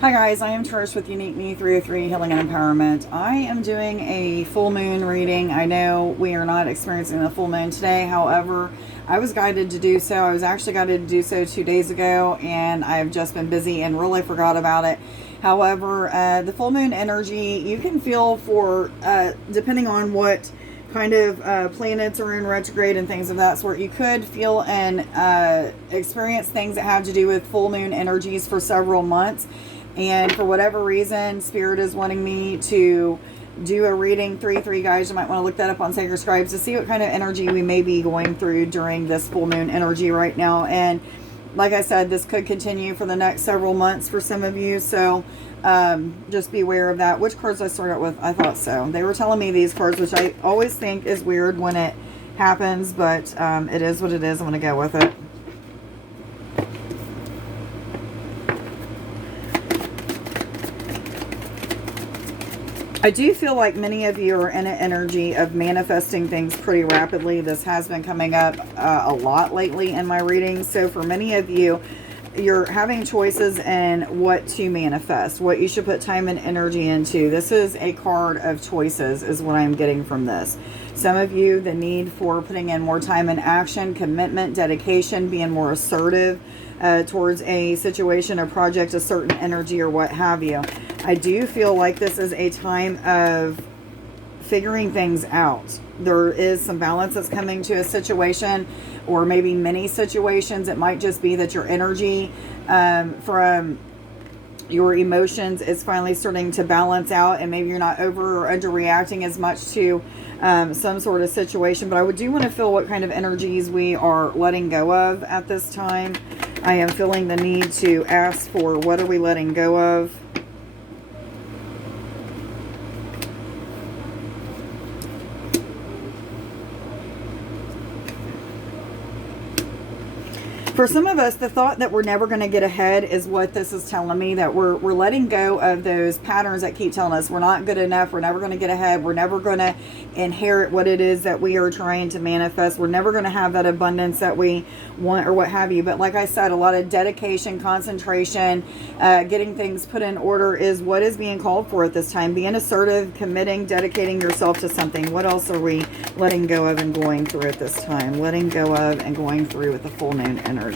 Hi guys, I am Trish with Unique Me 303 Healing and Empowerment. I am doing a full moon reading. I know we are not experiencing the full moon today. However, I was guided to do so. I was actually guided to do so 2 days ago, and I've just been busy and really forgot about it. However, the full moon energy, you can feel for, depending on what kind of planets are in retrograde and things of that sort, you could feel and experience things that have to do with full moon energies for several months. And for whatever reason, Spirit is wanting me to do a reading 3-3, guys. You might want to look that up on Sacred Scribes to see what kind of energy we may be going through during this full moon energy right now. And like I said, this could continue for the next several months for some of you. So just be aware of that. Which cards I start out with? I thought so. They were telling me these cards, which I always think is weird when it happens, but it is what it is. I'm going to go with it. I do feel like many of you are in an energy of manifesting things pretty rapidly. This has been coming up a lot lately in my readings. So for many of you, you're having choices in what to manifest, what you should put time and energy into. This is a card of choices is what I'm getting from this. Some of you, the need for putting in more time and action, commitment, dedication, being more assertive towards a situation, a project, a certain energy, or what have you. I do feel like this is a time of figuring things out. There is some balance that's coming to a situation, or maybe many situations. It might just be that your energy from your emotions is finally starting to balance out, and maybe you're not over or underreacting as much to some sort of situation. But I do want to feel what kind of energies we are letting go of at this time. I am feeling the need to ask for what are we letting go of. For some of us, the thought that we're never going to get ahead is what this is telling me, that we're letting go of those patterns that keep telling us we're not good enough, we're never going to get ahead, we're never going to inherit what it is that we are trying to manifest, we're never going to have that abundance that we want or what have you. But like I said, a lot of dedication, concentration, getting things put in order is what is being called for at this time. Being assertive, committing, dedicating yourself to something. What else are we letting go of and going through at this time? Letting go of and going through with the full moon energy.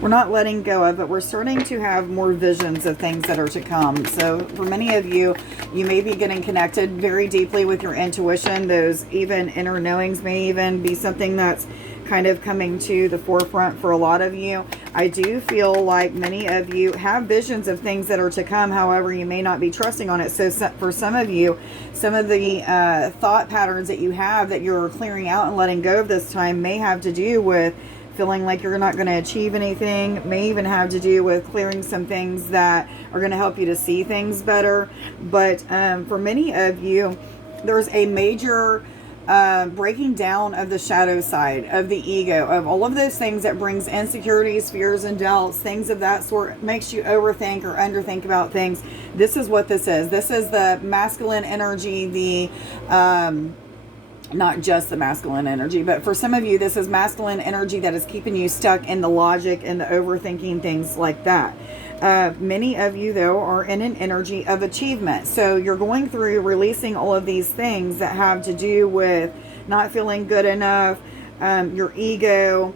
We're not letting go of, but we're starting to have more visions of things that are to come. So for many of you, you may be getting connected very deeply with your intuition. Those even inner knowings may even be something that's kind of coming to the forefront for a lot of you. I do feel like many of you have visions of things that are to come. However, you may not be trusting on it. So for some of you, some of the thought patterns that you have that you're clearing out and letting go of this time may have to do with feeling like you're not going to achieve anything. May even have to do with clearing some things that are going to help you to see things better. But for many of you, there's a major breaking down of the shadow side, of the ego, of all of those things that brings insecurities, fears, and doubts, things of that sort, makes you overthink or underthink about things. This is what this is. This is the masculine energy, the not just the masculine energy, but for some of you, this is masculine energy that is keeping you stuck in the logic and the overthinking, things like that. Many of you, though, are in an energy of achievement. So you're going through releasing all of these things that have to do with not feeling good enough, your ego,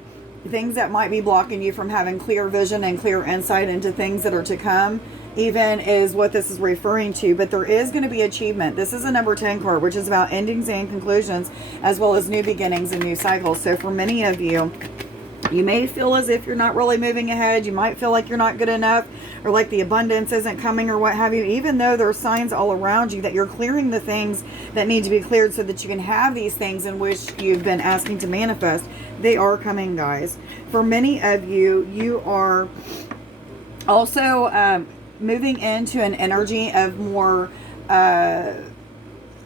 things that might be blocking you from having clear vision and clear insight into things that are to come, even is what this is referring to. But there is going to be achievement. This is a number 10 card, which is about endings and conclusions, as well as new beginnings and new cycles. So for many of you, you may feel as if you're not really moving ahead. You might feel like you're not good enough, or like the abundance isn't coming, or what have you, even though there are signs all around you that you're clearing the things that need to be cleared so that you can have these things in which you've been asking to manifest. They are coming, guys. For many of you, you are also moving into an energy of more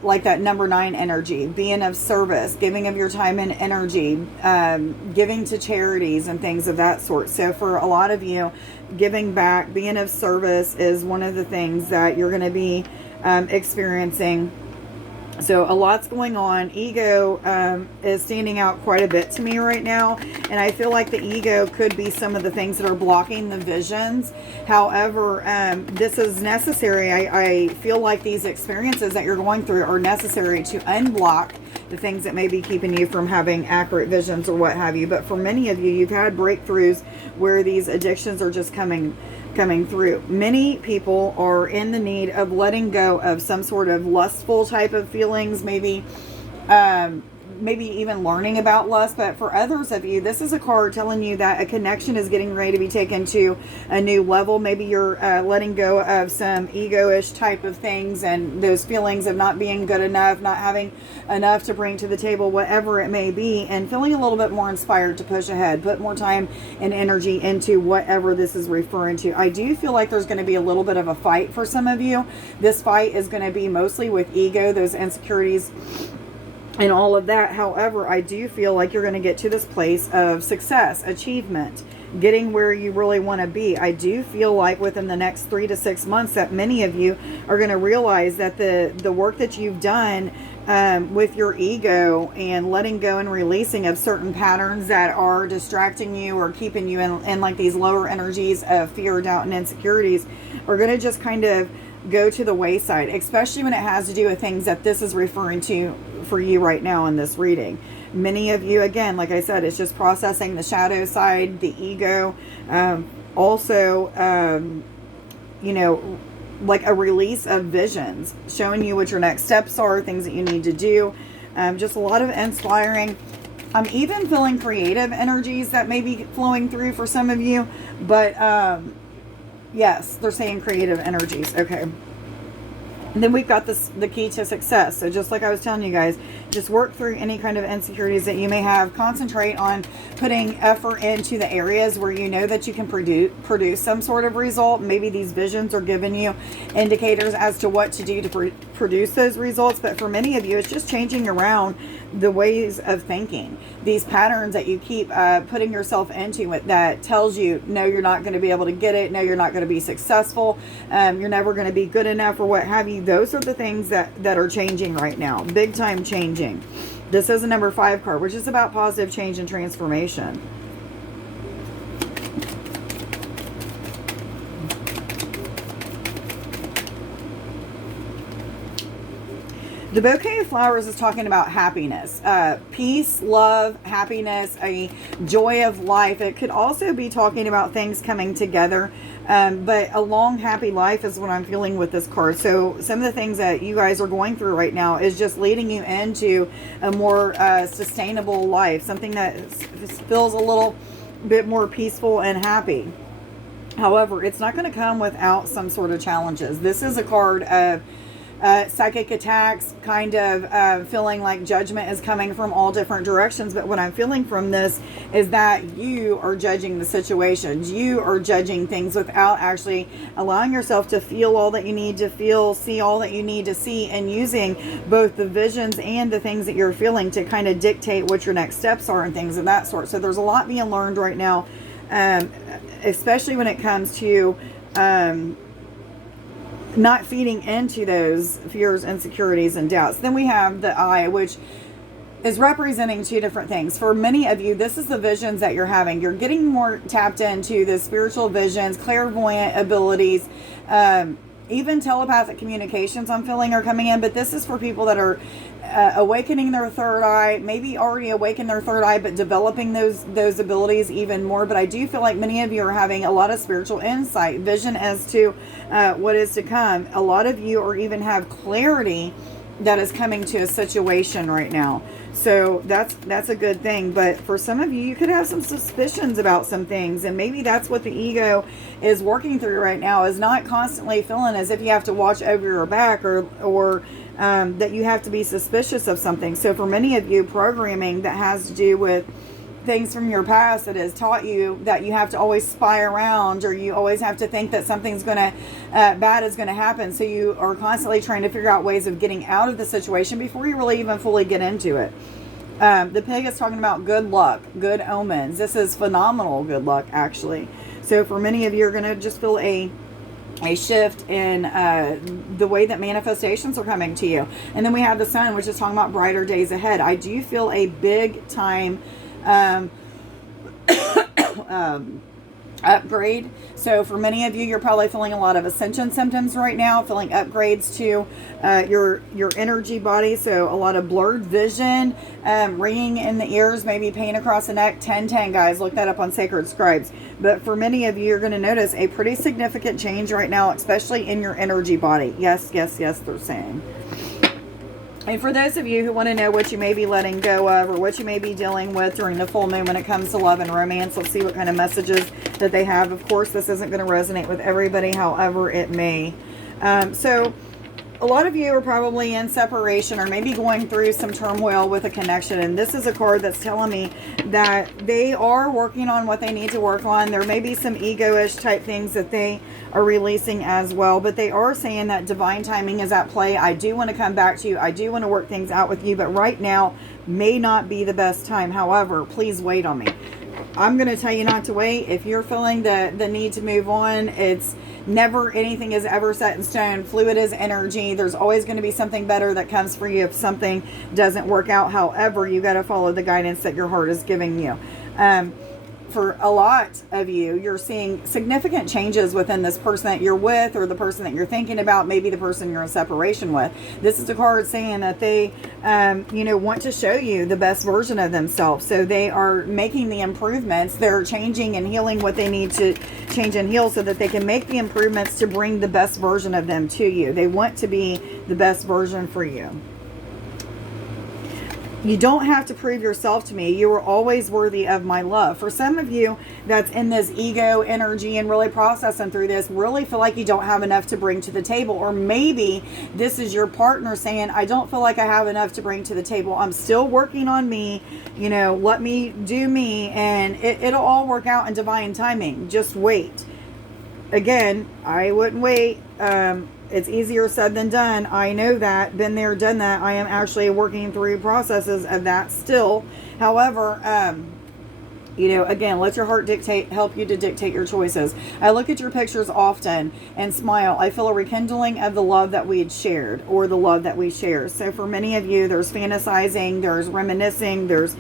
like that number 9 energy, being of service, giving of your time and energy, giving to charities and things of that sort. So for a lot of you, giving back, being of service is one of the things that you're going to be experiencing So a lot's going on. Ego is standing out quite a bit to me right now. And I feel like the ego could be some of the things that are blocking the visions. However, this is necessary. I feel like these experiences that you're going through are necessary to unblock the things that may be keeping you from having accurate visions or what have you. But for many of you, you've had breakthroughs where these addictions are just coming through. Many people are in the need of letting go of some sort of lustful type of feelings, maybe even learning about lust. But for others of you, this is a card telling you that a connection is getting ready to be taken to a new level. Maybe you're letting go of some ego-ish type of things and those feelings of not being good enough, not having enough to bring to the table, whatever it may be, and feeling a little bit more inspired to push ahead, put more time and energy into whatever this is referring to. I do feel like there's going to be a little bit of a fight for some of you. This fight is going to be mostly with ego, those insecurities and all of that. However, I do feel like you're going to get to this place of success, achievement, getting where you really want to be. I do feel like within the next 3 to 6 months that many of you are going to realize that the work that you've done with your ego and letting go and releasing of certain patterns that are distracting you or keeping you in like these lower energies of fear, doubt, and insecurities are going to just kind of go to the wayside, especially when it has to do with things that this is referring to for you right now in this reading. Many of you, again, like I said, it's just processing the shadow side, the ego, you know, like a release of visions, showing you what your next steps are, things that you need to do. Just a lot of inspiring. I'm even feeling creative energies that may be flowing through for some of you, but yes, they're saying creative energies. Okay. And then we've got the key to success. So just like I was telling you guys, just work through any kind of insecurities that you may have. Concentrate on putting effort into the areas where you know that you can produce some sort of result. Maybe these visions are giving you indicators as to what to do to produce those results. But for many of you, it's just changing around the ways of thinking. These patterns that you keep putting yourself into that tells you, no, you're not going to be able to get it. No, you're not going to be successful. You're never going to be good enough or what have you. Those are the things that are changing right now. Big time changing. This is a number 5 card, which is about positive change and transformation. The bouquet of flowers is talking about happiness, peace, love, happiness, a joy of life. It could also be talking about things coming together, but a long, happy life is what I'm feeling with this card. So some of the things that you guys are going through right now is just leading you into a more sustainable life, something that feels a little bit more peaceful and happy. However, it's not going to come without some sort of challenges. This is a card of psychic attacks, kind of feeling like judgment is coming from all different directions. But what I'm feeling from this is that you are judging the situations. You are judging things without actually allowing yourself to feel all that you need to feel, see all that you need to see, and using both the visions and the things that you're feeling to kind of dictate what your next steps are and things of that sort. So there's a lot being learned right now, especially when it comes to not feeding into those fears, insecurities, and doubts. Then we have the eye, which is representing 2 different things. For many of you, this is the visions that you're having. You're getting more tapped into the spiritual visions, clairvoyant abilities, even telepathic communications I'm feeling are coming in. But this is for people that are awakening their third eye, maybe already awakened their third eye, but developing those abilities even more. But I do feel like many of you are having a lot of spiritual insight, vision as to what is to come. A lot of you or even have clarity that is coming to a situation right now. So that's a good thing. But for some of you, you could have some suspicions about some things, and maybe that's what the ego is working through right now, is not constantly feeling as if you have to watch over your back or that you have to be suspicious of something. So for many of you, programming that has to do with things from your past that has taught you that you have to always spy around, or you always have to think that something's bad is going to happen. So you are constantly trying to figure out ways of getting out of the situation before you really even fully get into it. The pig is talking about good luck, good omens. This is phenomenal good luck, actually. So for many of you, you're going to just feel a a shift in the way that manifestations are coming to you. And then we have the sun, which is talking about brighter days ahead. I do feel a big time upgrade. So for many of you, you're probably feeling a lot of ascension symptoms right now, feeling upgrades to your energy body. So a lot of blurred vision, ringing in the ears, maybe pain across the neck. 1010, guys, look that up on Sacred Scribes. But for many of you, you're going to notice a pretty significant change right now, especially in your energy body. Yes, yes, yes, they're saying. And for those of you who want to know what you may be letting go of, or what you may be dealing with during the full moon when it comes to love and romance, let's see what kind of messages that they have. Of course, this isn't going to resonate with everybody, however it may. So a lot of you are probably in separation, or maybe going through some turmoil with a connection. And this is a card that's telling me that they are working on what they need to work on. There may be some ego-ish type things that they are releasing as well, but they are saying that divine timing is at play. I do want to come back to you. I do want to work things out with you, but right now may not be the best time. However, please wait on me. I'm going to tell you not to wait. If you're feeling the need to move on, it's never, anything is ever set in stone. Fluid is energy. There's always going to be something better that comes for you if something doesn't work out. However, you got to follow the guidance that your heart is giving you. For a lot of you, you're seeing significant changes within this person that you're with, or the person that you're thinking about, maybe the person you're in separation with. This is a card saying that they, want to show you the best version of themselves. So they are making the improvements. They're changing and healing what they need to change and heal so that they can make the improvements to bring the best version of them to you. They want to be the best version for you. You don't have to prove yourself to me. You are always worthy of my love. For some of you that's in this ego energy and really processing through this, really feel like you don't have enough to bring to the table. Or maybe this is your partner saying, I don't feel like I have enough to bring to the table. I'm still working on me. Let me do me. And it'll all work out in divine timing. Just wait. Again, I wouldn't wait. It's easier said than done. I know that. Been there, done that. I am actually working through processes of that still. However, again, let your heart help you to dictate your choices. I look at your pictures often and smile. I feel a rekindling of the love that we had shared, or the love that we share. So for many of you, there's fantasizing, there's reminiscing, there's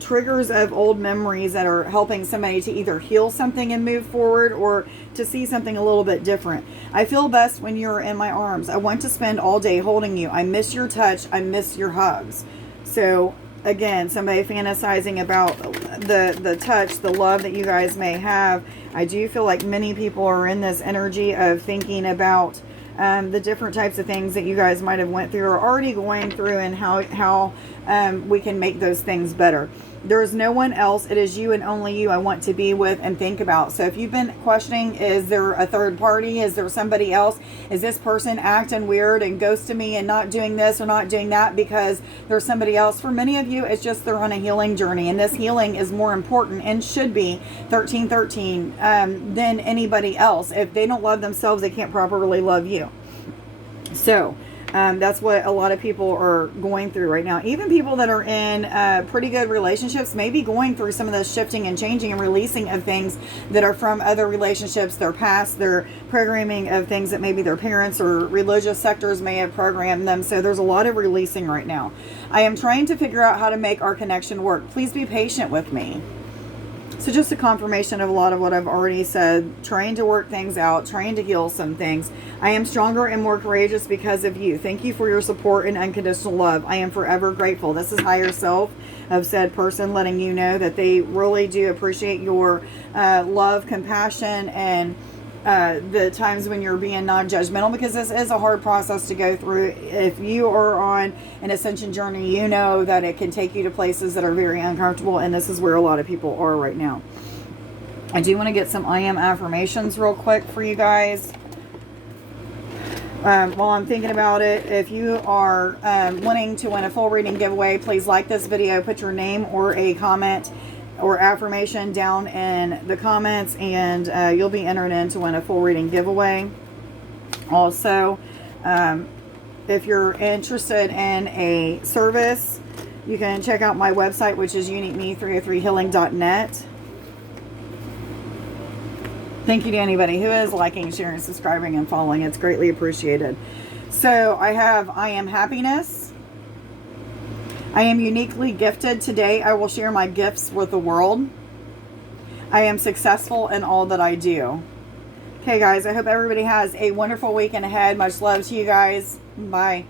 triggers of old memories that are helping somebody to either heal something and move forward, or to see something a little bit different. I feel best when you're in my arms. I want to spend all day holding you. I miss your touch. I miss your hugs. So again, somebody fantasizing about the touch, the love that you guys may have. I do feel like many people are in this energy of thinking about the different types of things that you guys might have went through, or already going through, and how we can make those things better. There's no one else. It is you and only you I want to be with and think about. So if you've been questioning, is there a third party? Is there somebody else? Is this person acting weird and ghosting me and not doing this or not doing that because there's somebody else? For many of you, it's just they're on a healing journey, and this healing is more important and should be 1313 than anybody else. If they don't love themselves, they can't properly love you. So that's what a lot of people are going through right now. Even people that are in pretty good relationships may be going through some of this shifting and changing and releasing of things that are from other relationships, their past, their programming of things that maybe their parents or religious sectors may have programmed them. So there's a lot of releasing right now. I am trying to figure out how to make our connection work. Please be patient with me. So just a confirmation of a lot of what I've already said, trying to work things out, trying to heal some things. I am stronger and more courageous because of you. Thank you for your support and unconditional love. I am forever grateful. This is higher self of said person letting you know that they really do appreciate your love, compassion, and the times when you're being non-judgmental, because this is a hard process to go through. If you are on an ascension journey, you know that it can take you to places that are very uncomfortable, and this is where a lot of people are right now. I do want to get some I am affirmations real quick for you guys. While I'm thinking about it, if you are wanting to win a full reading giveaway, please like this video, put your name or a comment or affirmation down in the comments, and you'll be entered in to win a full reading giveaway. Also, if you're interested in a service, you can check out my website, which is uniqueme303healing.net. Thank you to anybody who is liking, sharing, subscribing, and following. It's greatly appreciated. So I have, I am happiness. I am uniquely gifted. Today I will share my gifts with the world. I am successful in all that I do. Okay, guys, I hope everybody has a wonderful weekend ahead. Much love to you guys. Bye.